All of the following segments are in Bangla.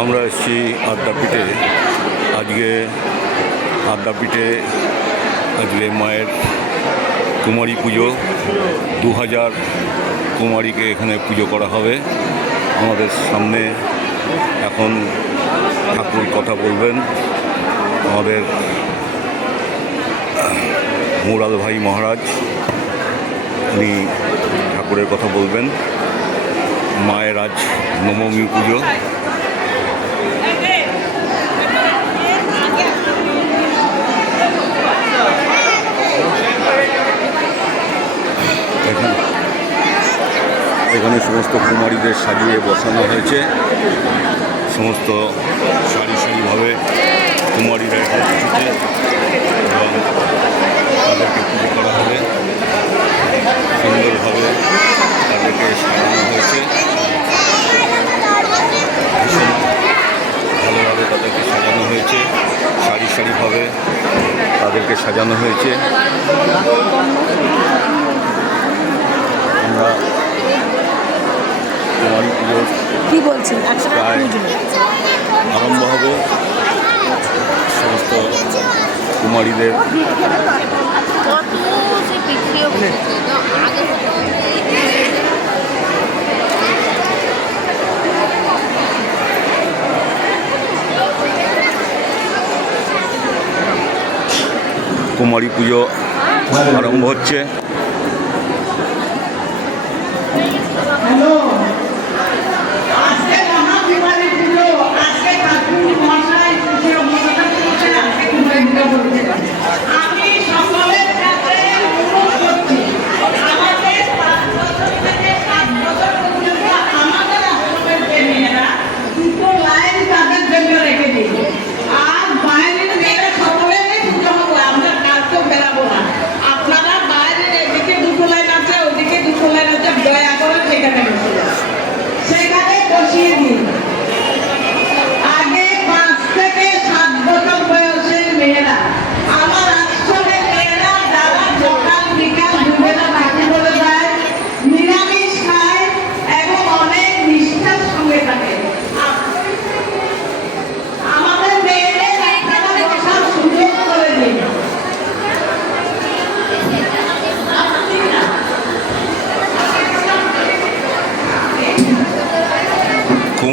আমরা এসেছি আদ্যাপীঠে আজকে আদ্যাপীঠে আজকে মায়ের কুমারী পুজো। দু হাজার কুমারীকে এখানে পুজো করা হবে। আমাদের সামনে এখন ঠাকুর কথা বলবেন। আমাদের মুরাল ভাই মহারাজ, উনি ঠাকুরের কথা বলবেন। মায়ের আজ নবমী পুজো। এখানে সমস্ত কুমারীদের সাজিয়ে বসানো হয়েছে। সমস্ত সারি সারিভাবে কুমারীরা এসেছে এবং তাদেরকে পুজো করা হবে সুন্দরভাবে তাদেরকে সাজানো হয়েছে ভীষণ ভালোভাবে তাদেরকে সাজানো হয়েছে সারি সারিভাবে তাদেরকে সাজানো হয়েছে। আমরা কুমারী পুজোর কি বলছেন। আরম্ভ হবে। সমস্ত কুমারীদের কুমারী পুজো আরম্ভ হচ্ছে।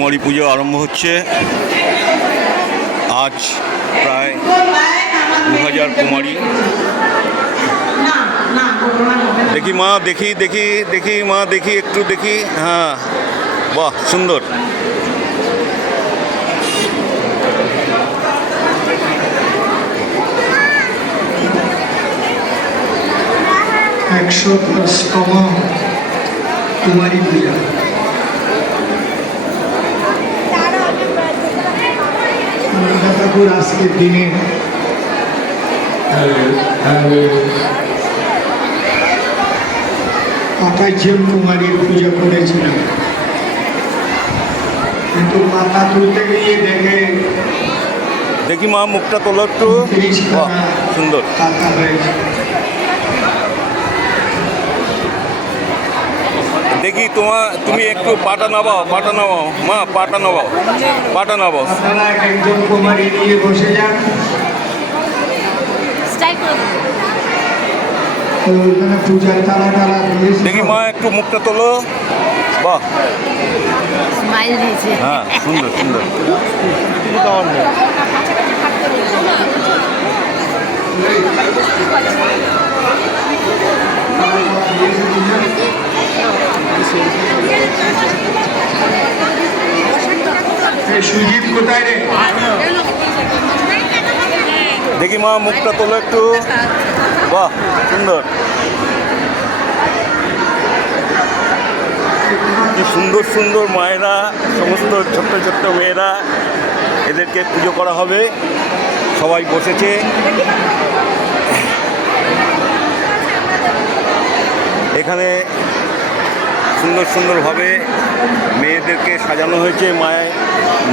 কুমারী পুজো আরম্ভ হচ্ছে। আজ প্রায় দু হাজার কুমারী। দেখি মা, দেখি দেখি দেখি মা, দেখি, একটু দেখি। হ্যাঁ বাহ, সুন্দর। একশো দশতম কুমারী পূজা। মমতা ঠাকুর আজকের দিনে আঠাশ জন কুমারীর পূজা করেছিলেন কিন্তু মাথা তুলতে গিয়ে দেখে দেখি মা মুখটা তোলো একটু। সুন্দর টাকা হয়েছে দেখি তোমার তুমি একটু পাটা নামাও পাটা নামাও। মা পাটা নামাও পাটা নামাও। দেখি মা একটু মুখটা তোলো। বাহ। হ্যাঁ সুন্দর সুন্দর। এই সুজিত কোথায় দেখি মা, মুখটা তোলো একটু। বাহ, সুন্দর। কি সুন্দর সুন্দর মায়েরা, সমস্ত ছোট্ট ছোট্ট মেয়েরা এদেরকে পুজো করা হবে। সবাই বসেছে। এখানে সুন্দর সুন্দরভাবে মেয়েদেরকে সাজানো হয়েছে, মায়ের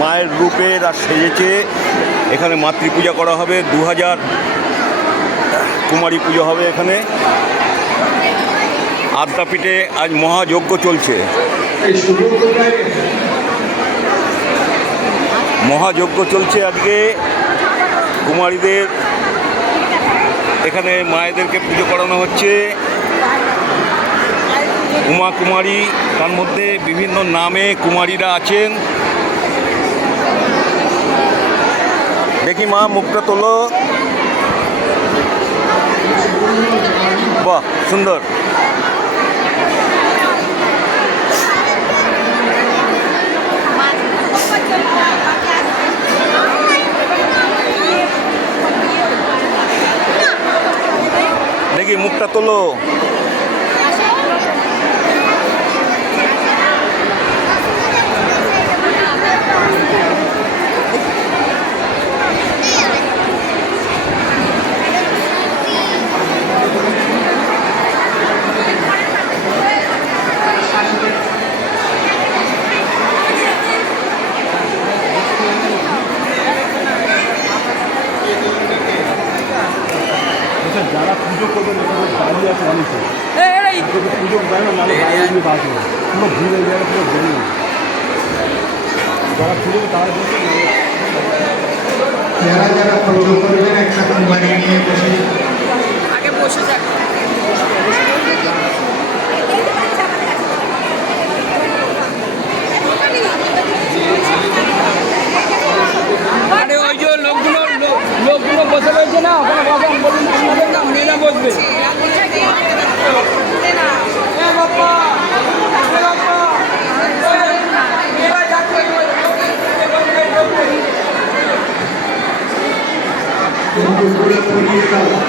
মায়ের রূপে এরা সেজেছে। এখানে মাতৃ পূজা করা হবে দু হাজার কুমারী পুজো হবে এখানে। আদ্যাপীঠে আজ মহাযজ্ঞ চলছে। মহাযজ্ঞ চলছে আজকে। কুমারীদের এখানে মায়েদেরকে পুজো করানো হচ্ছে। উমা কুমারী তার মধ্যে বিভিন্ন নামে কুমারীরা আছেন। দেখি মা, মুখটা তোলো। বাহ, সুন্দর। দেখি মুখটা তোলো। যারা পুজো করবেন তাদের দাঁড়িয়ে আছে অনেকে পুজো দেয় না নাহলে বাইরে দিয়ে বাঁচবে পুরো ভিড় হয়ে যাবে পুরো জমি। যারা পুজো তারা যারা পুজো করবেন একটা কোম্পানি নিয়ে বসে। আগে বসে যাক। কিন্তু পুরো পুড়িয়ে দাও